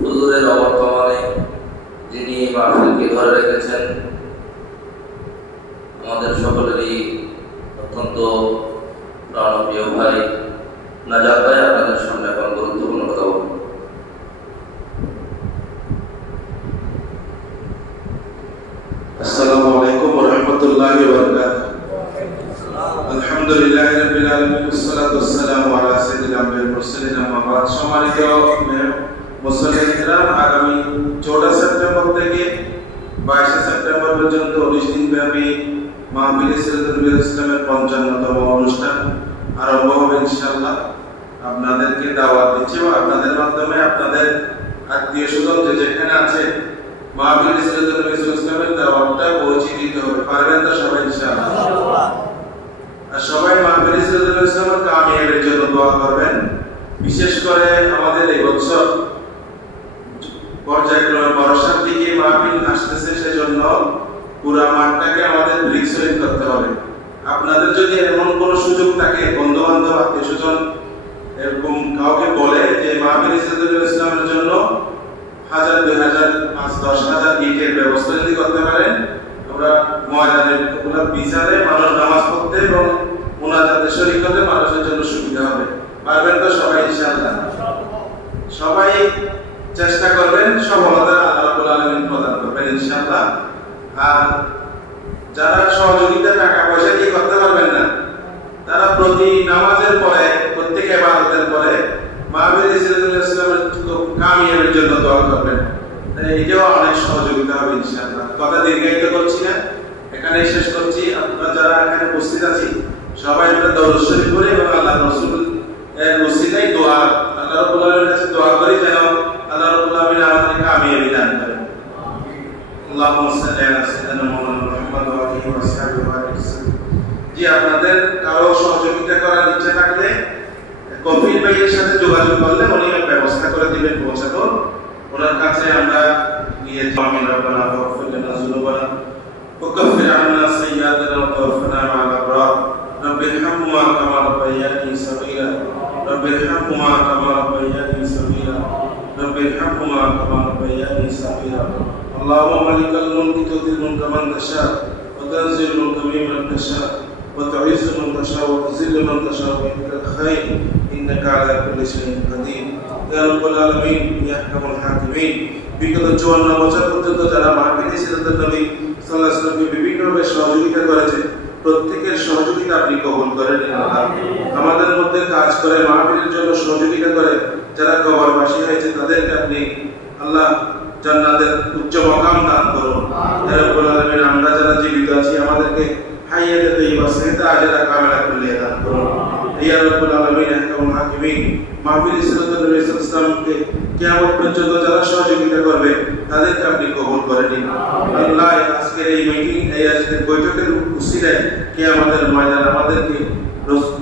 হুজুরের অবর্তমানে যিনি মাহফিলকে ধরে রেখেছেন, আমাদের সকলেরই অত্যন্ত প্রাণপ্রিয় ভাই নাজাত ভাই আপনাদের সামনে এখন গুরুত্বপূর্ণ কথা বলবেন। আসসালামু আলাইকুম ওয়া রাহমাতুল্লাহি ওয়া বারাকাতুহু। আলহামদুলিল্লাহি রাব্বিল আলামিন ওয়াসসালাতু ওয়াসসালামু আলা সাইয়্যিদিল আমবিয়া ওয়াল মুরসালিন আম্মা বা'দ। সম্মানিত মুসলিমরা, আগামী 14 সেপ্টেম্বর থেকে 22 সেপ্টেম্বর পর্যন্ত 19 দিন ব্যাপী মাহফিলে সিরাতুল ইসলামের 55তম অনুষ্ঠান আরম্ভ হবে ইনশাআল্লাহ। আপনাদেরকে দাওয়াত দিচ্ছি এবং আপনাদের মাধ্যমে আপনাদের আত্মীয়-স্বজন যেখানে আছে মাহফিলে সিরাতুল ইসলামের দাওয়াতটা পৌঁছে দিতে হবে। পারবেন তো সবাই ইনশাআল্লাহ? আর সবাই মাহফিলে সিরাতুল ইসলামের কামিয়াবির জন্য দোয়া করবেন। বিশেষ করে আমাদের এই বছর পর্যায়ক্রমে বর্ষার দিকে মাহফিল আসতেছে, সেজন্য পুরো মাঠটাকে আমাদের ব্রিক্সলিং করতে হবে। আপনাদের যদি এমন কোনো সুযোগ থাকে, বন্ধু বান্ধব আত্মীয় স্বজন এরকম কাউকে বলে যে মাহফিল সিরাতুল ইসলামের জন্য 1000, 2000, 5, 10,000 ইটের ব্যবস্থা যদি করতে পারেন, আমরা ময়দানে পুরো বিচারে মানুষ নামাজ পড়তে এবং মুনাজাতে শরীক হতে মানুষের জন্য সুবিধা হবে। পারবেন তো সবাই ইনশাআল্লাহ? সবাই চেষ্টা করবেন, সফলতা আল্লাহ রাব্বুল আলামিন প্রদান করবেন ইনশাআল্লাহ। আর যারা সহযোগিতা টাকা পয়সা দিয়ে করতে পারবেন না, তারা প্রতি নামাজের পরে, প্রত্যেক ইবাদতের পরে মাহফিলে সিরাতুল ইসলামের কামিয়াবির জন্য দোয়া করবেন। এটাও অনেক সহযোগিতা হবে ইনশাআল্লাহ। কথা দীর্ঘায়িত করছি না, এখানেই শেষ করছি। আপনারা যারা এখানে উপস্থিত আছি সবাই আমরা দরুদ শরীফ পড়ি এবং আল্লাহর রাসূল এর ওসিলায় দোয়া, আল্লাহ রাব্বুল আলামিনের কাছে দোয়া করি যেন আল্লাহ রাব্বুল আলামিন আমাদের কামিয়াবি দান করেন। আল্লাহুম্মা সাল্লি আলা সাইয়্যিদিনা মুহাম্মদ ওয়া আলিহি ওয়া সাহবিহি ওয়া সাল্লাম। জি, আপনাদের কারো সহযোগিতা করার ইচ্ছা থাকলে কফিল ভাইয়ের সাথে যোগাযোগ করলে উনি ব্যবস্থা করে দিবেন পৌঁছানো। ওনার কাছে আমরা গিয়ে আমিন রাব্বানা ওয়াগফির লানা যুনুবানা ওয়া কাফির আন্না সাইয়্যাতিনা ওয়া তাওফানা মা'আল আবরার। রব্বিরহামহুমা কামা রাব্বায়ানি সগীরা রব্বিরহামহুমা কামা রাব্বায়ানি সগীরা রব্বিরহামহুমা কামা রাব্বায়ানি সগীরা। আল্লাহুম্মা মালিকাল মুলকি তুতিল মুলকা মান তাশা ওয়া তানজিলুল মুলকা মিম্মান তাশা ওয়া তু'ইজ্জু মান তাশা ওয়া তুযিল্লু মান তাশা বিয়াদিকাল খায়র ইন্নাকা আলা কুল্লি শাইইন কাদির। ইয়া রাব্বুল আলামিন, ইয়া আহকামুল হাকিমিন, বিগত 54 বছর পর্যন্ত যারা মাহফিলে সিরাতুল নবী সাল্লাল্লাহু আলাইহি ওয়াসাল্লামকে বিভিন্নভাবে সহযোগিতা করেছে, প্রত্যেকের সহযোগিতা আপনি কবুল করে নিন আল্লাহ। আমাদের মধ্যে কাজ করে মাহফিলের জন্য সহযোগিতা করে যারা কবরবাসী হয়েছে তাদেরকে আপনি আল্লাহ জান্নাতের উচ্চ মাকাম দান করুন। ইয়া রাব্বুল আলামিন, আমরা যারা জীবিত আছি আমাদেরকে হায়াতে তাইয়্যিবা সেহতে আজরা কামিলা করে দান করুন। ইয়া রাব্বুল আলামিন, আহকামুল হাকিমিন, মাহফিলে সিরাতুল নবী সাল্লাল্লাহু আলাইহি ওয়াসাল্লামকে কিয়ামত পর্যন্ত যারা সহযোগিতা করবে তাদেরকে আপনি কবুল করে নিন আল্লাহ। আজকের এই মিটিং, এই আজকের বৈঠকের উসিলায় কিয়ামতের ময়দানে আমাদেরকে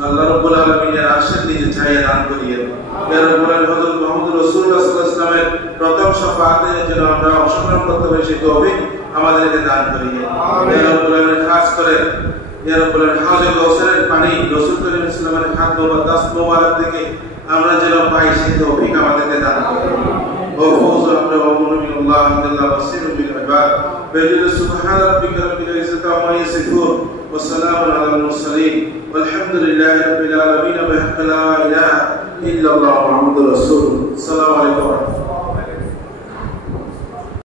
আল্লাহ রাব্বুল আলামিনের আরশের নিচে ছায়া দান করিয়ে দিন। ইয়া রাব্বুল আলামিন, হযরত মুহাম্মদ রাসূলুল্লাহ সাল্লাল্লাহু আলাইহি ওয়াসাল্লামের প্রথম শাফাআতে যেন আমরা অংশগ্রহণ করতে পারি সেই তৌফিক আমাদেরকে দান করিয়ে দিন। ইয়া রাব্বুল আলামিন, খাস করে ইয়া রাব্বুল আলামিন হাউজে কাউসারের পানি রাসূল করিম সাল্লাল্লাহু আলাইহি ওয়াসাল্লামের হাত মোবারক মোবারক থেকে আমরা যেন পাই সেই তৌফিক আমাদেরকে দান করুন। ও ফৌজুল আমর ওয়া মিনাল্লাহ আল্লাহু বাসীরুম বিল ইবাদ। বিল সুবহান রাব্বিকা রাব্বিল ইজ্জাতি আম্মা ইয়াসিফুন ওয়া সালামুন আলাল মুরসালিন ওয়ালহামদুলিল্লাহি রাব্বিল আলামিন। ওয়া লা ইলাহা ইল্লাল্লাহু মুহাম্মাদুর রাসূলুল্লাহ। আসসালামু আলাইকুম।